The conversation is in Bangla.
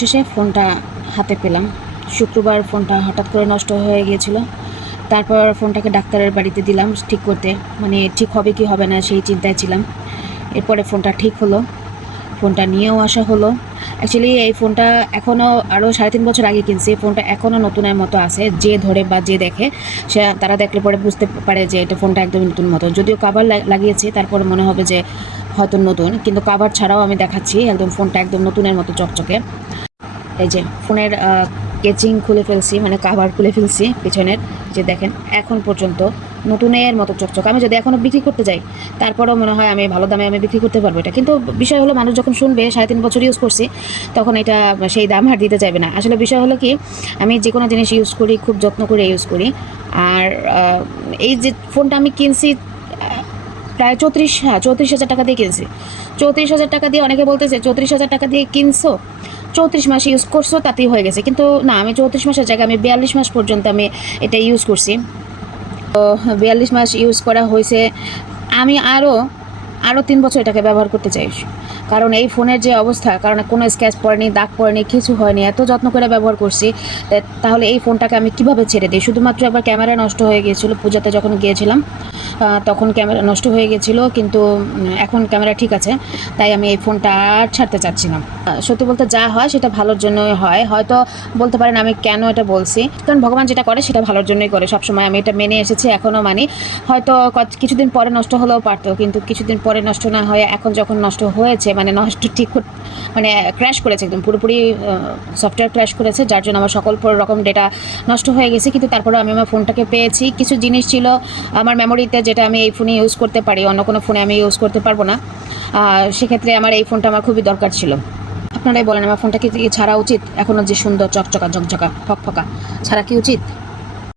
শেষে ফোনটা হাতে পেলাম। শুক্রবার ফোনটা হঠাৎ করে নষ্ট হয়ে গিয়েছিল। তারপর ফোনটাকে ডাক্তারের বাড়িতে দিলাম ঠিক করতে, মানে ঠিক হবে কি হবে না সেই চিন্তায় ছিলাম। এরপরে ফোনটা ঠিক হলো, ফোনটা নিয়েও আসা হলো। অ্যাকচুয়ালি এই ফোনটা এখনও আরও 3.5 বছর আগে কিনছি। ফোনটা এখনও নতুনের মতো আছে। যে ধরে বা যে দেখে সে তারা দেখলে পরে বুঝতে পারে যে এটা ফোনটা একদমই নতুন মতো। যদিও কাভার লাগিয়েছি, তারপরে মনে হবে যে হয়তো নতুন, কিন্তু কাভার ছাড়াও আমি দেখাচ্ছি একদম ফোনটা একদম নতুনের মতো চকচকে। এই যে ফোনের কেচিং খুলে ফেলছি, মানে কাভার খুলে ফেলছি পিছনের, যে দেখেন এখন পর্যন্ত নতুনের মতো চকচক। আমি যদি এখনও বিক্রি করতে যাই তারপরেও মনে হয় আমি ভালো দামে আমি বিক্রি করতে পারবো এটা। কিন্তু বিষয় হলো মানুষ যখন শুনবে 3.5 বছর ইউজ করছি, তখন এটা সেই দাম আর দিতে চাইবে না। আসলে বিষয় হলো কি, আমি যে কোনো জিনিস ইউজ করি খুব যত্ন করে ইউজ করি। আর এই যে ফোনটা আমি কিনছি প্রায় 34,000 টাকা দিয়ে কিনছি। 34,000 টাকা দিয়ে, অনেকে বলতেছে 34,000 টাকা দিয়ে কিনছো, 34 মাস ইউজ করছো তাতেই হয়ে গেছে। কিন্তু না, আমি 34 মাসের জায়গায় আমি 42 মাস পর্যন্ত আমি এটা ইউজ করছি। তো 42 মাস ইউজ করা হয়েছে। আমি আরও 3 বছর এটাকে ব্যবহার করতে চাই। কারণ এই ফোনের যে অবস্থা, কারণ কোনো স্ক্র্যাচ পড়েনি, দাগ পড়েনি, কিছু হয়নি, এত যত্ন করে ব্যবহার করছি। তাহলে এই ফোনটাকে আমি কিভাবে ছেড়ে দিই? শুধুমাত্র একবার ক্যামেরা নষ্ট হয়ে গিয়েছিলো, পূজাতে যখন গিয়েছিলাম তখন ক্যামেরা নষ্ট হয়ে গেছিলো, কিন্তু এখন ক্যামেরা ঠিক আছে। তাই আমি এই ফোনটা আর ছাড়তে চাচ্ছি না। সত্যি বলতে যা হয় সেটা ভালোর জন্যই হয়। হয়তো বলতে পারেন আমি কেন এটা বলছি, কারণ ভগবান যেটা করে সেটা ভালোর জন্যই করে সবসময়। আমি এটা মেনে এসেছি, এখনও মানি। হয়তো কিছুদিন পরে নষ্ট হলেও পারতো, কিন্তু কিছুদিন পরে নষ্ট না হয়ে এখন যখন নষ্ট হয়েছে, মানে নষ্ট ঠিক মানে ক্র্যাশ করেছে, একদম পুরোপুরি সফটওয়্যার ক্র্যাশ করেছে, যার জন্য আমার সকল রকম ডেটা নষ্ট হয়ে গেছে। কিন্তু তারপরে আমি আমার ফোনটাকে পেয়েছি। কিছু জিনিস ছিল আমার মেমোরিতে যেটা আমি এই ফোনে ইউজ করতে পারি, অন্য কোনো ফোনে আমি ইউজ করতে পারবো না। সেক্ষেত্রে আমার এই ফোনটা আমার খুবই দরকার ছিল। আপনারাই বলেন, আমার ফোনটা কি ছাড়া উচিত? এখনও যে সুন্দর চকচকা ঝকঝকা ফকফকা, ছাড়া কি উচিত?